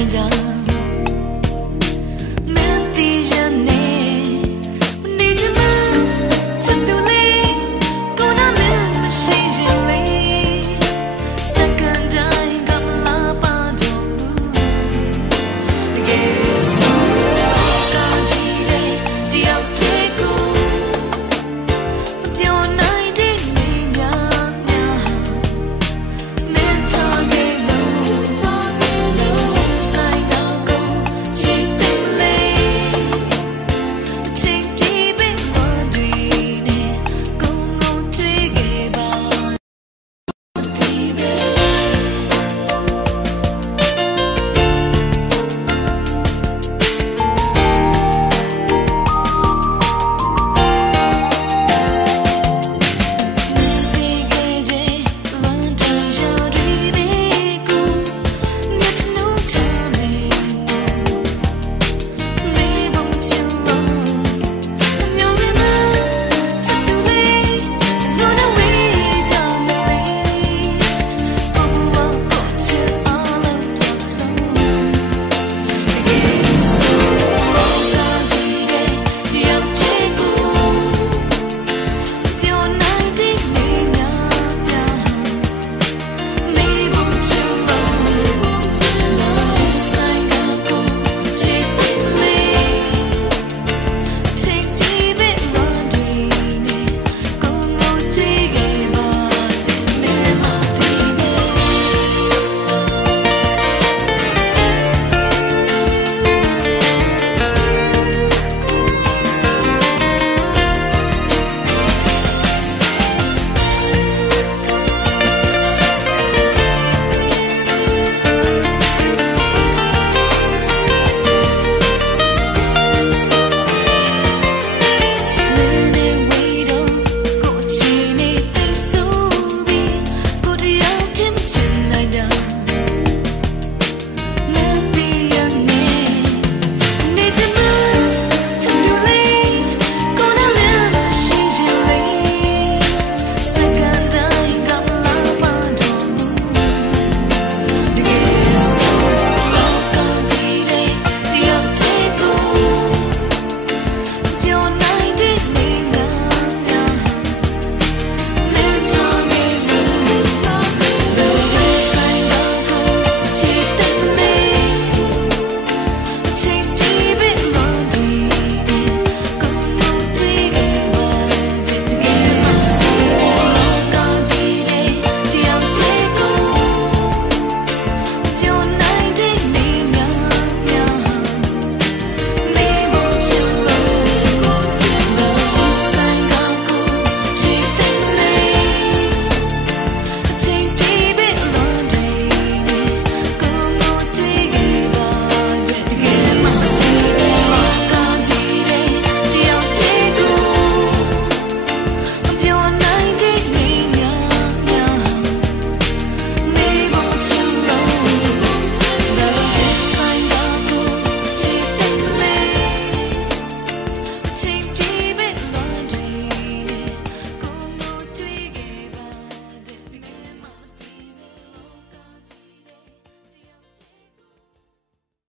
人家